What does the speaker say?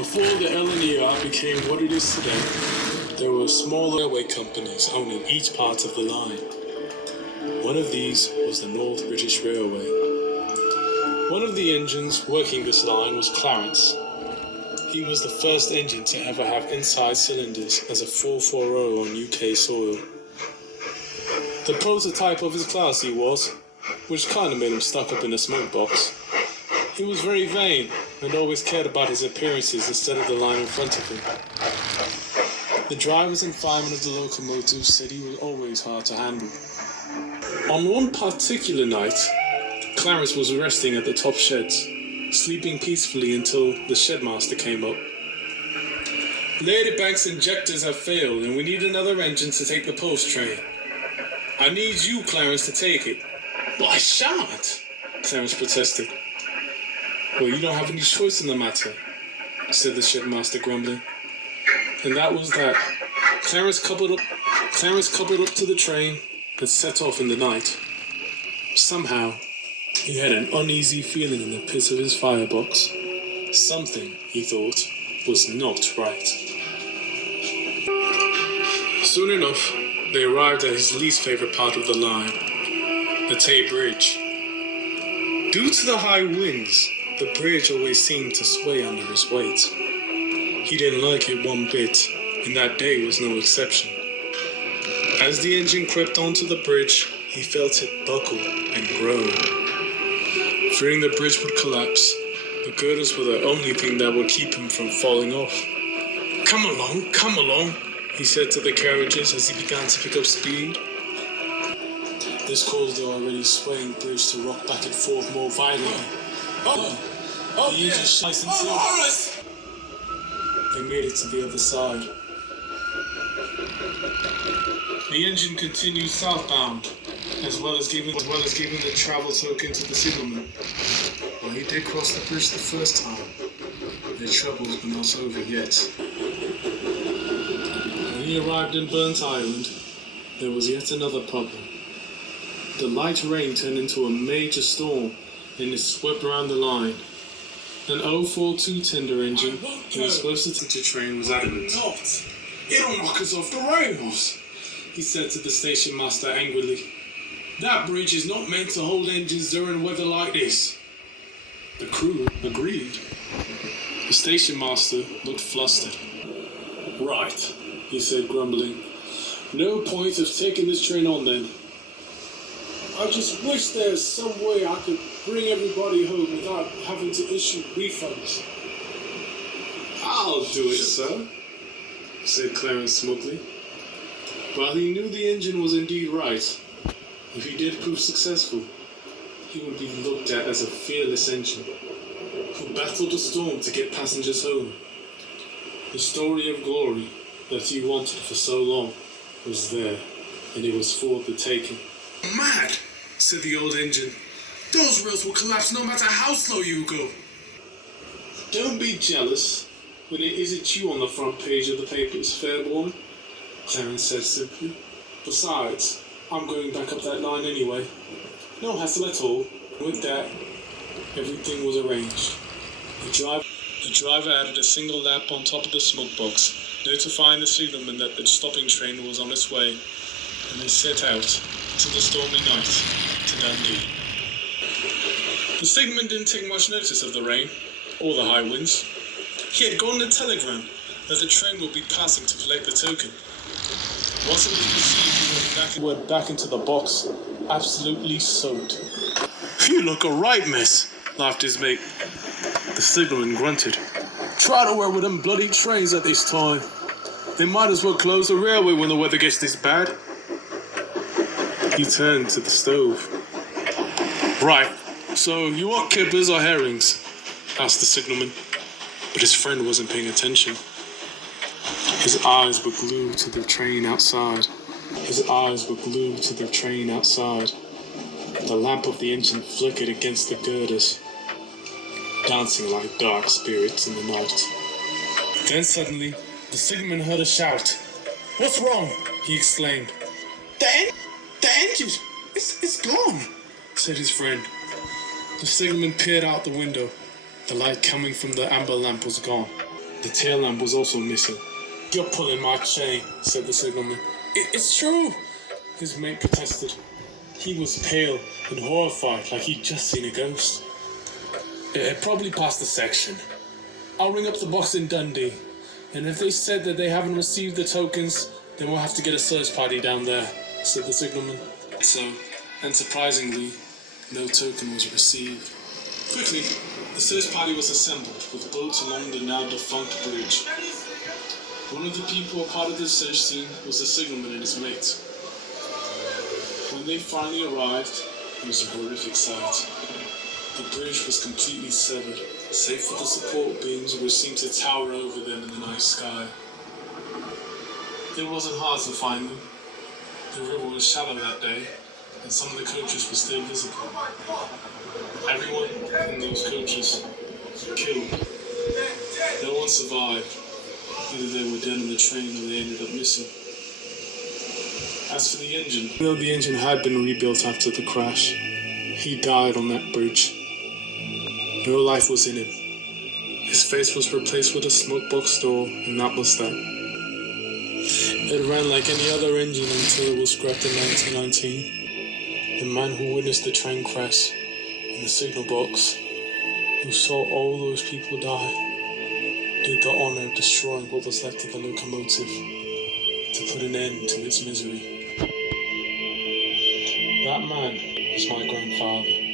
Before the LNER became what it is today, there were small railway companies owning each part of the line. One of these was the North British Railway. One of the engines working this line was Clarence. He was the first engine to ever have inside cylinders as a 440 on UK soil. The prototype of his class he was, which kind of made him stuck up in a smoke box. He was very vain and always cared about his appearances instead of the line in front of him. The drivers and firemen of the locomotive said he was always hard to handle. On one particular night, Clarence was resting at the top sheds, sleeping peacefully until the shedmaster came up. Ladybank's injectors have failed and we need another engine to take the post train. I need you, Clarence, to take it. But I shan't, Clarence protested. Well, you don't have any choice in the matter, said the shedmaster, grumbling. And that was that. Clarence coupled up to the train and set off in the night. Somehow, he had an uneasy feeling in the pits of his firebox. Something, he thought, was not right. Soon enough, they arrived at his least favourite part of the line, the Tay Bridge. Due to the high winds, the bridge always seemed to sway under his weight. He didn't like it one bit, and that day was no exception. As the engine crept onto the bridge, he felt it buckle and groan. Fearing the bridge would collapse, the girders were the only thing that would keep him from falling off. Come along, he said to the carriages as he began to pick up speed. This caused the already swaying bridge to rock back and forth more violently. The engine sliced until they made it to the other side. The engine continued southbound, as well as giving the travel token to the signalman. When he did cross the bridge the first time, their troubles were not over yet. When he arrived in Burnt Island, there was yet another problem. The light rain turned into a major storm and it swept around the line. An 042 tender engine that was supposed to take the train was adamant. It'll knock us off the rails, he said to the station master angrily. That bridge is not meant to hold engines during weather like this. The crew agreed. The station master looked flustered. Right, he said, grumbling. No point of taking this train on then. I just wish there's some way I could bring everybody home without having to issue refunds. I'll do it, sir, said Clarence smugly. While he knew the engine was indeed right, if he did prove successful, he would be looked at as a fearless engine who battled a storm to get passengers home. The story of glory that he wanted for so long was there, and it was for the taking. Mad, said the old engine. Those rails will collapse no matter how slow you go. Don't be jealous when it isn't you on the front page of the papers, fair boy, Clarence said simply. Besides, I'm going back up that line anyway. No hassle at all. With that, everything was arranged. The driver added a single lap on top of the smoke box, notifying the signalman that the stopping train was on its way, and they set out into the stormy night to Dundee. The signalman didn't take much notice of the rain or the high winds. He had gotten a telegram that the train would be passing to collect the token. Once it was received, he went back into the box, absolutely soaked. You look a right mess, laughed his mate. The signalman grunted. Try to work with them bloody trains at this time. They might as well close the railway when the weather gets this bad. He turned to the stove. Right, so you want kippers or herrings? Asked the signalman, but his friend wasn't paying attention. His eyes were glued to the train outside. The lamp of the engine flickered against the girders, dancing like dark spirits in the night. Then suddenly, the signalman heard a shout. What's wrong? He exclaimed. The engine! It's gone, said his friend. The signalman peered out the window. The light coming from the amber lamp was gone. The tail lamp was also missing. "You're pulling my chain," said the signalman. It's true," his mate protested. He was pale and horrified, like he'd just seen a ghost. "It had probably passed the section. I'll ring up the box in Dundee, and if they said that they haven't received the tokens, then we'll have to get a search party down there," said the signalman. So, unsurprisingly, no token was received. Quickly, the search party was assembled, with boats along the now defunct bridge. One of the people a part of the search team was the signalman and his mate. When they finally arrived, it was a horrific sight. The bridge was completely severed, save for the support beams which seemed to tower over them in the night sky. It wasn't hard to find them. The river was shallow that day, and some of the coaches were still visible. Everyone in those coaches were killed. No one survived. Either they were dead on the train or they ended up missing. As for the engine, even though the engine had been rebuilt after the crash, he died on that bridge. No life was in him. His face was replaced with a smokebox door, and that was that. It ran like any other engine until it was scrapped in 1919. The man who witnessed the train crash in the signal box, who saw all those people die, did the honor of destroying what was left of the locomotive to put an end to its misery. That man was my grandfather.